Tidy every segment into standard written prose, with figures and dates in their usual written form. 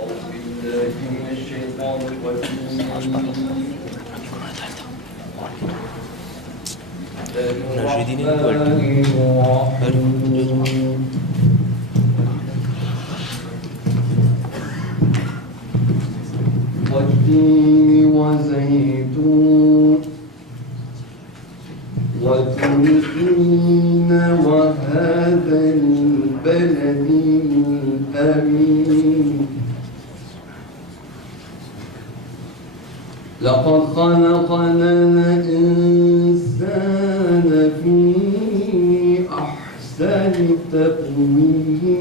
أعوذ بالله من الشيطان الرجيم. والتين وزيتون وتلقين وهذا البلد الأمين لقد خلقنا الإنسان في أحسن تقويم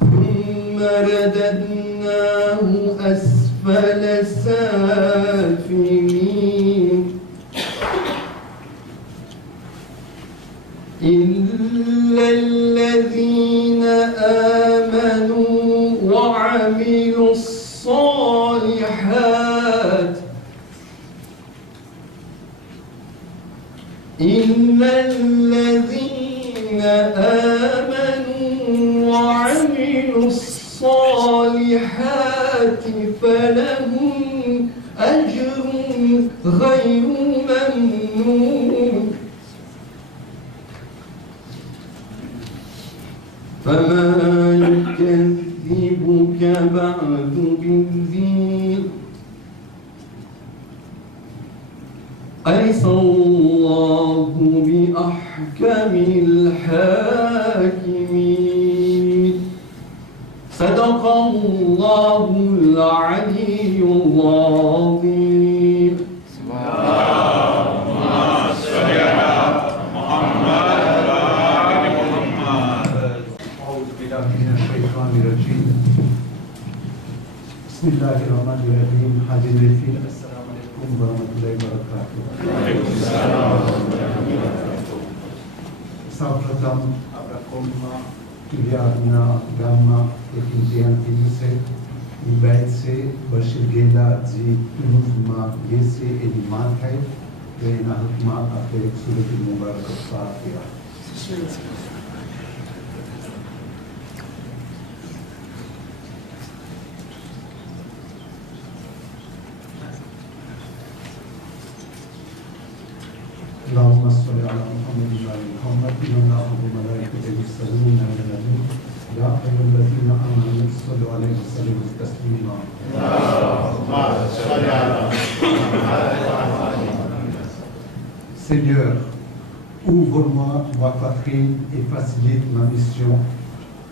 ثم رددناه أسفل سافلين إلا الذين آمنوا وعملوا الصالحات إلا الذين آمنوا وعملوا الصالحات فلهم أجر غير ممنون فما يكذبك بعد بالدين أليس الله بأحكم الحاكمين صدق الله العلي العظيم. بسم الله الرحمن الرحيم. حاضرين الفيل السلام عليكم ورحمة الله وبركاته. وعليكم السلام ورحمة الله وبركاته. सर्वप्रथम आपका क्रियाना गामा एक इंडियन टीवी से इबाद से बशीर गेला जी मुस्मा ये से इमान है वे ना हुक्मा आपके सूरत मुबारक फातिहा. اللهم صل على محمد وعلى محمد إن الله وملائكته يصلون على النبي يا أيها الذين آمنوا صلوا عليه وسلموا تسليما. Seigneur, ouvre-moi ma poitrine et facilite ma mission.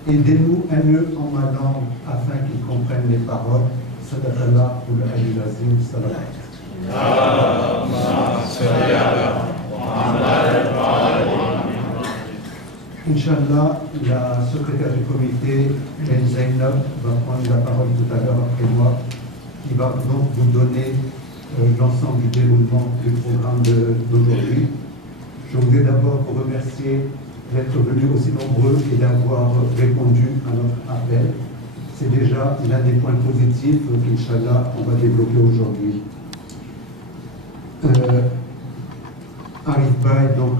Aidez-nous un nœud en ma langue afin qu'ils comprennent les paroles. Sadaqallah ou l'Ali Lazim Salam. Inch'Allah, la secrétaire du comité, Ben Zainab, va prendre la parole tout à l'heure après moi, qui va donc vous donner l'ensemble du déroulement du programme d'aujourd'hui. Je voudrais d'abord vous remercier d'être venus aussi nombreux et d'avoir répondu à notre appel. C'est déjà l'un des points positifs qu'Inch'Allah, on va développer aujourd'hui. Arif Bay, donc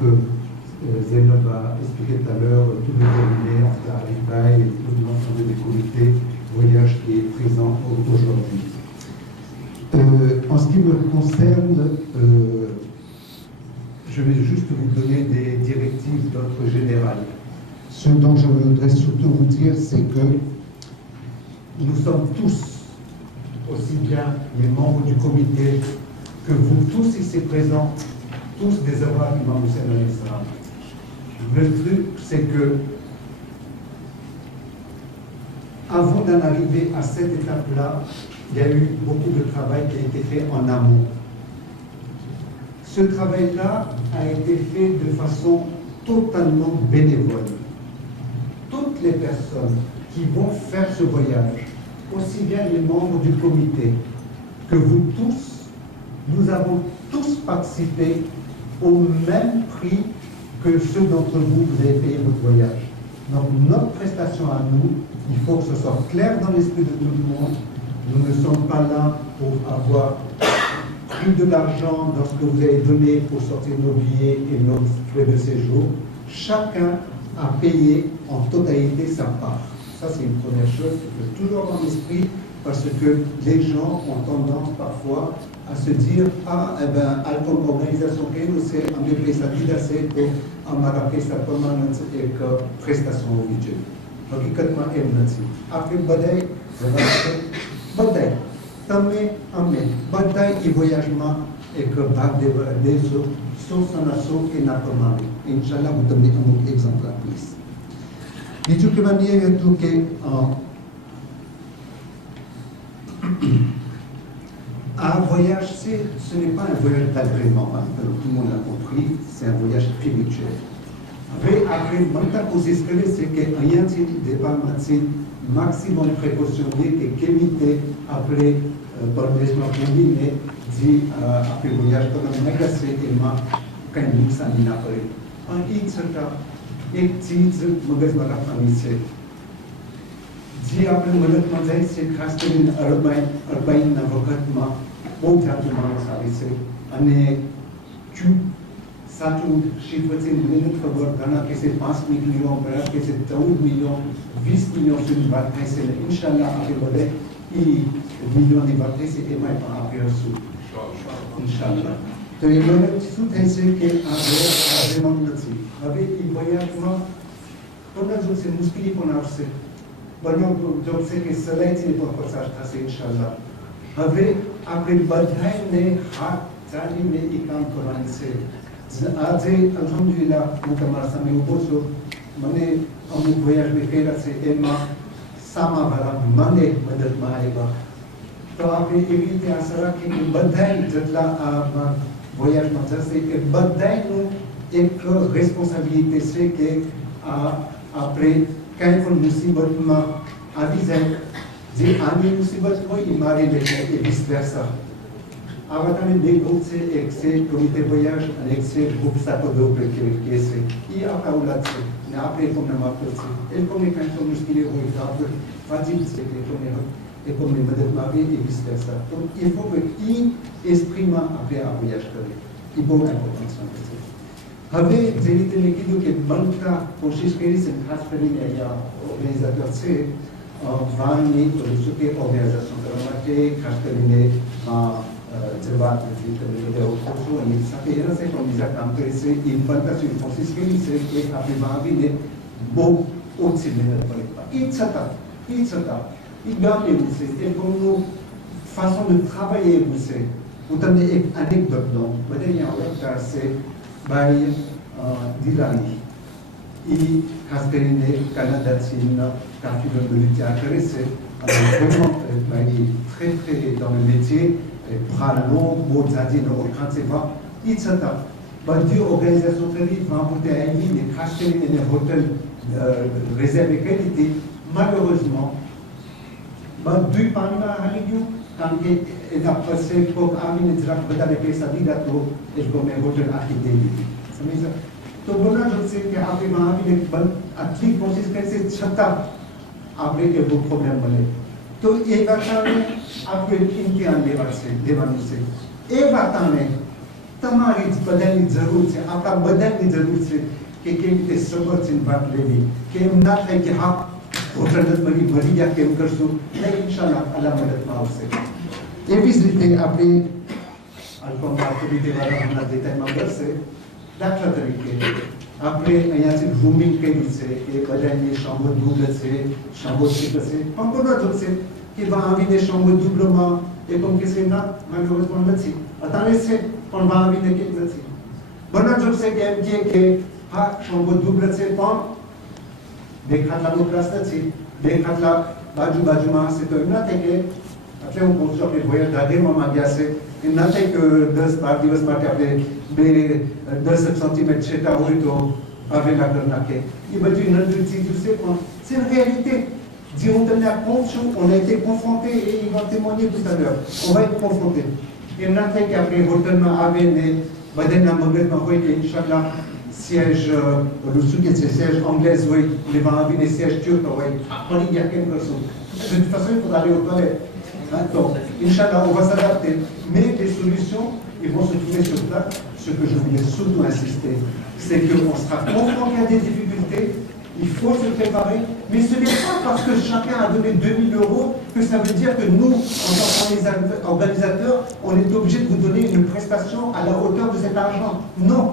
Zainab a expliqué tout à l'heure tout le déroulé entre Arif Bay et tout l'ensemble des comités voyage qui est présent aujourd'hui. En ce qui me concerne, je vais juste vous donner des directives d'ordre général. Ce dont je voudrais surtout vous dire, c'est que nous sommes tous, aussi bien les membres du comité que vous tous ici présents, tous des œuvres d'Imam Hussein alayhi salam. Le truc, c'est que avant d'en arriver à cette étape-là, il y a eu beaucoup de travail qui a été fait en amont. Ce travail-là a été fait de façon totalement bénévole. Toutes les personnes qui vont faire ce voyage, aussi bien les membres du comité que vous tous, nous avons tous participé au même prix que ceux d'entre vous, vous avez payé votre voyage. Donc notre prestation à nous, il faut que ce soit clair dans l'esprit de tout le monde. Nous ne sommes pas là pour avoir pris de l'argent dans ce que vous avez donné pour sortir nos billets et nos frais de séjour. Chacun à payer en totalité sa part. Ça, c'est une première chose qu'il faut toujours avoir en esprit, parce que les gens ont tendance parfois à se dire ah, eh ben, comme organisation que c'est un peu ça dit assez que on m'a rappelé ça permanente et que prestation au budget. Donc, il y a un après bataille, bataille, tamé, amé, bataille et voyagement et que par des autres, sauf son assaut et n'a pas mal. Inch'Allah, vous donnez un autre exemple à plus. Et tout que manière, tout que un voyage, ce n'est pas un voyage d'agrément, hein, tout le monde l'a compris, c'est un voyage spirituel. Après, maintenant, vous espérez, c'est qu'il y a un départ maximum précautionné qui évite après, par le combiné, dit après le voyage, comme un magasin et ma, quand il s'en est après. En Inch'Allah, एक चीज मगजमा राख्नु छ जे आफ्नो मदतमा चाहिँ से खास गरी अर्बाइन वखतमा बहुत जाति मानिस आए छे अनि चु साटु शिवचे मिलियन खबर गाना के से 5 मिलियन बड़ा के से 14 मिलियन 20 मिलियन से बात है से इंशाल्लाह आगे बढ़े ई मिलियन की बात है से एमआई पर आगे सु इंशाल्लाह तो ये लोग चीज़ ऐसे के आगे मन नहीं अभी ये भैया में तो ना जो से मुश्किल पना से बनो जो से के सलाइती पर प्रचार था से इंशाल्लाह अभी आपने बधाई ने हाथ जाली में एक काम कराने से आज अल्हम्दुलिल्लाह मुकम्मल समय उपोसो मने अमुक भैया में कह रहा से एमा सामा वाला मने मदद में आएगा तो आपने ये भी क्या सरा कि बधाई जतला voyage c'est que badaï nous एक responsabilité c'est que après quand on musibat ma avisé j'ai ami musibat moi il m'a arrivé et vice versa avant d'aller des groupes c'est excès comité voyage un excès groupe ça peut doubler qui c'est il y a pas ou là c'est mais après comme on m'a fait et comme quand on muscule ou il a peu fatigue c'est que et comme les modèles mariés et vice versa. Donc il faut qu'il exprime après un voyage करे. Il faut important ça. Avec des idées qui disent que banque कोशिश करी से खास करी या organisateur से वानी तो उसके organisation करना के खास करी जब बात होती है तो ये उसको ये सब ये ना से comme ils काम करे से une banque sur कोशिश करी से कि अपने भाभी ने बहुत अच्छी मेहनत करी. इच्छा il gagne aussi, et comme nous, façon de travailler aussi. Vous donnez une anecdote, non? Vous donnez un autre, c'est d'Irani. Il a fait une Canada, quand il veut lutter à Crécy, vraiment très très dans le métier, Pralon, Mozadine, quand c'est pas, il s'attend. Deux organisations très vite, va monter à une ligne, acheter des hôtels réservés qualité, malheureusement, दुई पानीमा हालिदियो काम के एदा पसे को आमी ने जरा बता दे पैसा दिया तो इसको मैं होटल आके दे दी समझा तो बोला जो से कि आप वहां भी एक बल अच्छी कोशिश कैसे छता आपने के वो प्रॉब्लम बने तो एक बात में आपके इम्तिहान देवानी से एक बात में તમારી બધાની જરૂર છે આપણા બધાની જરૂર છે કે કેવી રીતે સબરચીન વાત લેવી કે એમ ના થાય કે હા હોટલ બની ભરી ગયા કેમ કરશું નહીં ઇન્શાલ્લાહ અલ્લાહ મદદમાં આવશે એવી જ રીતે આપણે અલ્પમાં કવિતાવાળા હમણાં દેતાઈમાં કરશે દાખલા તરીકે આપણે અહીંયાથી રૂમિંગ કર્યું છે કે બધાની શંભો ડૂબલે છે શંભો શીખ છે પણ કોનો જોબ છે કે વા આવીને શંભો ડૂબલોમાં એ પણ કે છે ના malheureusement નથી અત્યારે છે પણ વા આવીને કેમ નથી બના જોબ છે કે એમ કે હા શંભો ડૂબલે છે પણ દેખાતલાનો પ્રશ્ન છે દેખાતલા બાજુમાં હશે તો એમ ના થાય કે એટલે હું પૂછું આપણે ભોયા દાદેરમાં માંગ્યા છે એમ ના થાય કે 10-12 દિવસ માટે આપણે 10 સેન્ટીમીટર છેટા હોય તો આવેલા કરી નાખે એ બધી નજર ચીજ છે પણ c'est une réalité. Si on donne la compte, on a été confronté et il va témoigner tout à l'heure. On va être confronté. Et maintenant qu'après l'hôtel m'a amené, Baden a demandé Inch'Allah, siège, le soutien de ces sièges anglais, oui, les va amener des sièges turcs, oui. Il y a quelque chose. De toute façon, il faudra aller aux toilettes. Donc, Inch'Allah, on va s'adapter. Mais les solutions, ils vont se trouver sur place. Ce que je voulais surtout insister, c'est qu'on sera confronté à des difficultés. faut se préparer, mais ce n'est pas parce que chacun a donné 2000 € que ça veut dire que nous, en tant qu'organisateurs, on est obligé de vous donner une prestation à la hauteur de cet argent. Non,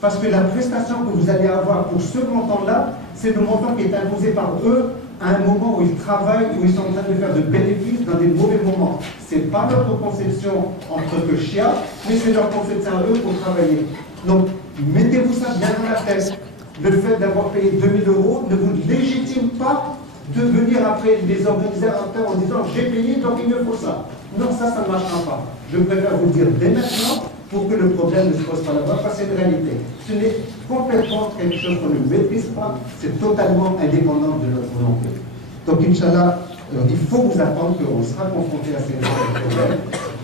parce que la prestation que vous allez avoir pour ce montant-là, c'est le montant qui est imposé par eux à un moment où ils travaillent, où ils sont en train de faire de bénéfices dans des mauvais moments. Ce n'est pas notre conception en tant que chia, mais c'est leur conception à eux pour travailler. Donc, mettez-vous ça bien dans la tête. Le fait d'avoir payé 2000 € ne vous légitime pas de venir après les organisateurs en disant « j'ai payé, donc il me faut ça ». Non, ça ne marchera pas. Je préfère vous le dire dès maintenant pour que le problème ne se pose pas là-bas, parce que c'est une réalité. Ce n'est complètement quelque chose qu'on ne maîtrise pas, c'est totalement indépendant de notre volonté. Donc, Inch'Allah, il faut vous attendre qu'on sera confronté à ces problèmes.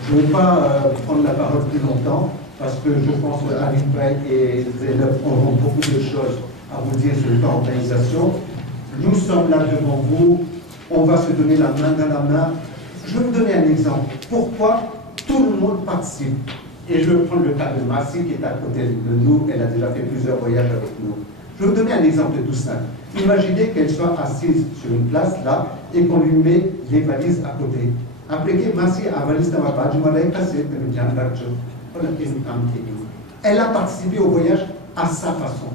Je ne vais pas prendre la parole plus longtemps, parce que je pense que Arif Bey et Zeynep auront beaucoup de choses à vous dire sur l'organisation. Nous sommes là devant vous, on va se donner la main dans la main. Je vais vous donner un exemple. Pourquoi tout le monde participe? Et je vais prendre le cas de Massi qui est à côté de nous, elle a déjà fait plusieurs voyages avec nous. Je vais vous donner un exemple tout simple. Imaginez qu'elle soit assise sur une place là et qu'on lui met les valises à côté. Après que Massi a valise dans ma page, je m'en ai cassé, elle a participé au voyage à sa façon.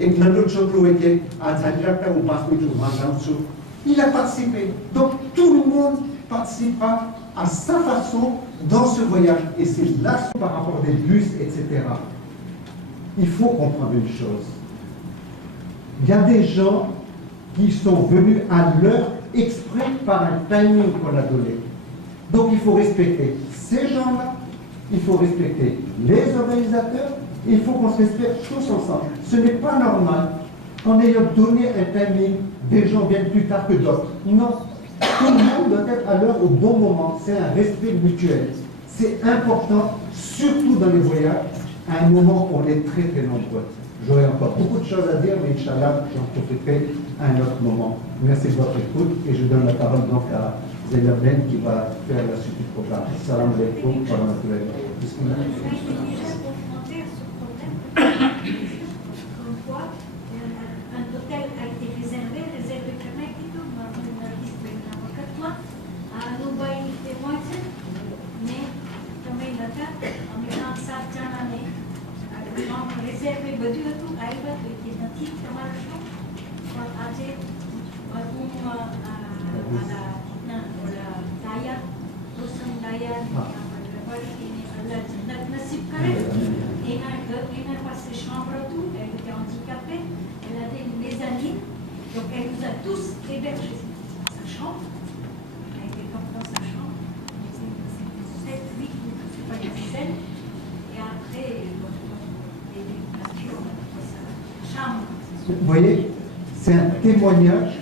Et il a participé. Donc tout le monde participera à sa façon dans ce voyage. Et c'est là, par rapport des bus, etc. Il faut comprendre une chose. Il y a des gens qui sont venus à l'heure exprès par un timing qu'on a donné. Donc il faut respecter ces gens-là, il faut respecter les organisateurs, il faut qu'on se respecte tous ensemble. Ce n'est pas normal qu'en ayant donné un timing, des gens viennent plus tard que d'autres. Non, tout le monde doit être à l'heure au bon moment. C'est un respect mutuel. C'est important, surtout dans les voyages, à un moment où on est très très nombreux. J'aurais encore beaucoup de choses à dire, mais Inch'Allah, j'en profiterai à un autre moment. Merci de votre écoute et je donne la parole donc à Zeynep Ben qui va faire la suite du programme. Salam alaikum wa rahmatullahi wa réservé બધું હતું આવ્યા તો એ નથી તમારું શું પણ આજે દાયા રોશન દાયા અલ્લાહ જન્નત નસીબ કરે એના પાસે chambre હતું elle était handicapée elle avait une mezzanine donc elle nous a tous hébergés dans sa chambre elle était comme dans sa chambre 7, 8 je sais pas les dizaines et après Vous voyez, c'est un témoignage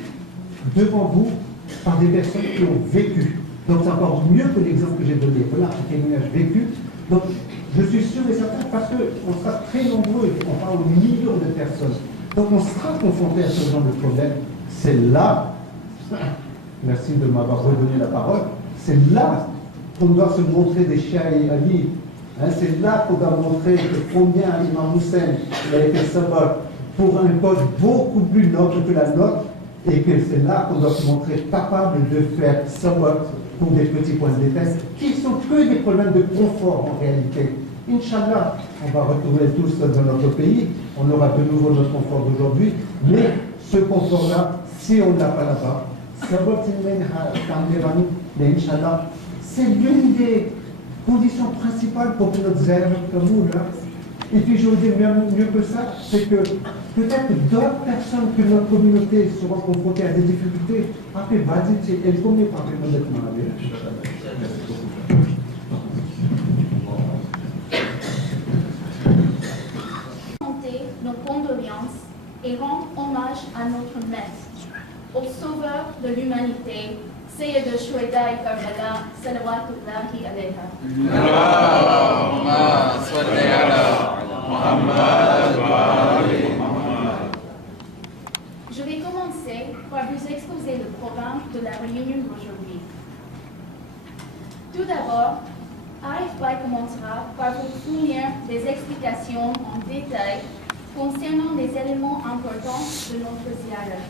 devant vous par des personnes qui ont vécu. Donc c'est encore mieux que l'exemple que j'ai donné. Voilà, un témoignage vécu. Donc je suis sûr et certain parce qu'on sera très nombreux, on parle de millions de personnes. Donc on sera confronté à ce genre de problème. C'est là, merci de m'avoir redonné la parole, c'est là qu'on doit se montrer des chiens et amis. C'est là qu'on doit montrer que combien Imam Hussein a été sabbat pour un code beaucoup plus noble que la nôtre et que c'est là qu'on doit se montrer capable de faire sabbat pour des petits points de détail qui sont que des problèmes de confort en réalité. Inch'Allah, on va retourner tous dans notre pays, on aura de nouveau notre confort d'aujourd'hui, mais ce confort-là, si on ne l'a pas là-bas, sabbat mais Inch'Allah, c'est l'une des condition principale pour que notre zèbre comme nous là. Et puis je vous dis mieux que ça, c'est que peut-être d'autres personnes que notre communauté seront confrontées à des difficultés. Après, vas-y, elle connaît pas honnêtement la vie. Nos condoléances et rendre hommage à notre maître, au sauveur de l'humanité, Sayyid al-Shuhada Karbala, salawatullahi alayha. Allahumma salli ala Muhammad wa ali Muhammad. Je vais commencer par vous exposer le programme de la réunion d'aujourd'hui. Tout d'abord, Arif Bey commencera par vous fournir des explications en détail concernant les éléments importants de notre ziyarat.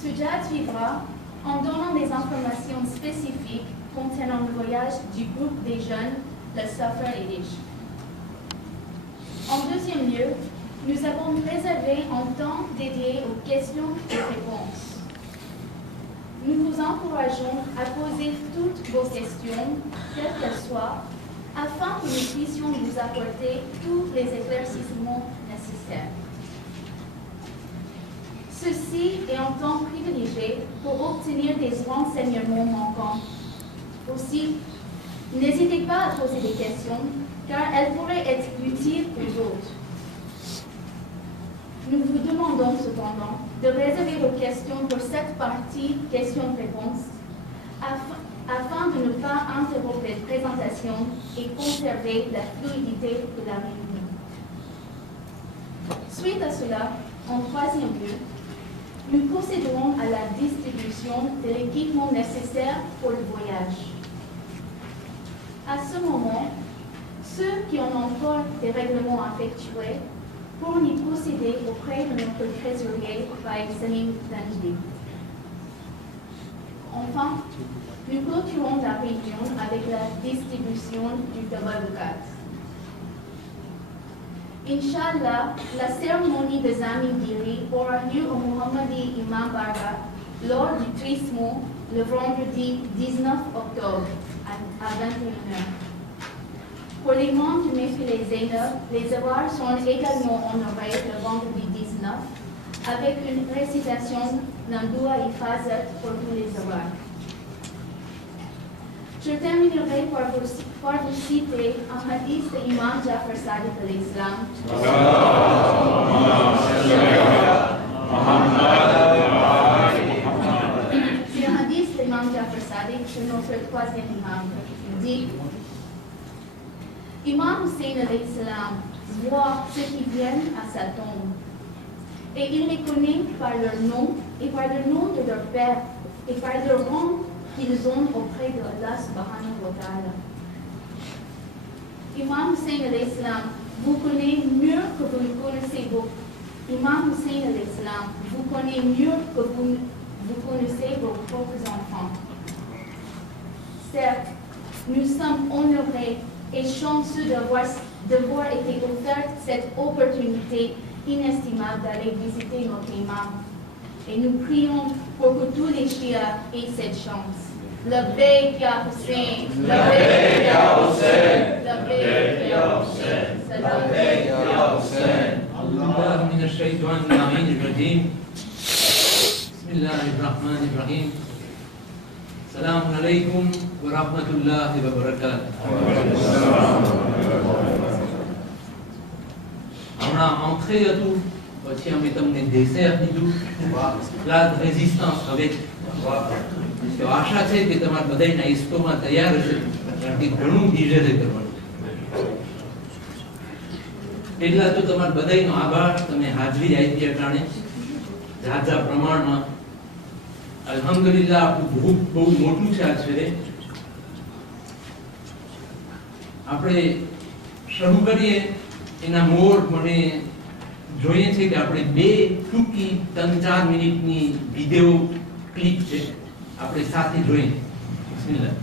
Sujat suivra en donnant des informations spécifiques concernant le voyage du groupe des jeunes, le Safar et Riche. En deuxième lieu, nous avons réservé un temps dédié aux questions et réponses. Nous vous encourageons à poser toutes vos questions, quelles qu'elles soient, afin que nous puissions vous apporter tous les éclaircissements nécessaires. Ceci est un temps privilégié pour obtenir des renseignements manquants. Aussi, n'hésitez pas à poser des questions, car elles pourraient être utiles aux autres. Nous vous demandons cependant de réserver vos questions pour cette partie questions-réponses afin de ne pas interrompre les présentations et conserver la fluidité de la réunion. Suite à cela, en troisième lieu, nous procéderons à la distribution de l'équipement nécessaire pour le voyage. À ce moment, ceux qui en ont encore des règlements à effectuer pourront y procéder auprès de notre trésorier, Faïd Salim Danjdi. Enfin, nous clôturons la réunion avec la distribution du tabarukat. Inch'Allah, la cérémonie de Zamindiri aura lieu au Mohammadi Imam Barga lors du trismo le vendredi 19 octobre à 21h. Pour les membres du Mefilé Zainab, les avoirs sont également honorés le vendredi 19 avec une récitation d'un doua ifazat pour tous les avoirs. Je terminerai par vous citer un hadith de Imam Jafar Sadiq al-Islam. C'est un hadith de Imam Jafar Sadiq, c'est notre troisième imam. Il dit: Imam Hussein alayhi salam voit ceux qui viennent à sa tombe, et il les connaît par leur nom et par le nom de leur père et par leur rang qu'ils ont auprès de Allah subhanahu wa ta'ala. Imam Hussein alayhi salam vous connaît mieux que vous le connaissez vous. Imam Hussein alayhi salam vous connaît mieux que vous connaissez vos propres enfants. Certes, nous sommes honorés et chanceux d'avoir été offerte cette opportunité inestimable d'aller visiter notre imam. Et nous prions pour que tous les chiites aient cette chance. Labbaik ya Hussein, Labbaik ya Hussein, Labbaik ya Hussein, Labbaik ya Hussein. Allah min ash-shaytan ar-rajim. Bismillahir-rahmanir-rahim. Assalamu alaikum wa rahmatullahi wa barakatuh. હમણાં આંખે હતું પછી અમે તમને ડેસેર દીધું plan resistance હવે તો આશા છે કે તમારા બધાના ઇસ્ટોમાં તૈયાર હશે કારણ કે ઘણું ડીજે કરવાનું એટલા તો તમારા બધાનો આભાર તમે હાજરી આપી અટાણે ઝાઝા પ્રમાણમાં અલ્હમ્દુલિલ્લાહ આપણું ગ્રુપ બહુ મોટું છે આશરે આપણે શરૂ કરીએ એના મોર મને જોઈએ છે કે આપણે બે ટૂંકી 3-4 મિનિટની વિડિયો ક્લિપ છે આપણે સાથે જોઈએ બિસ્મિલ્લાહ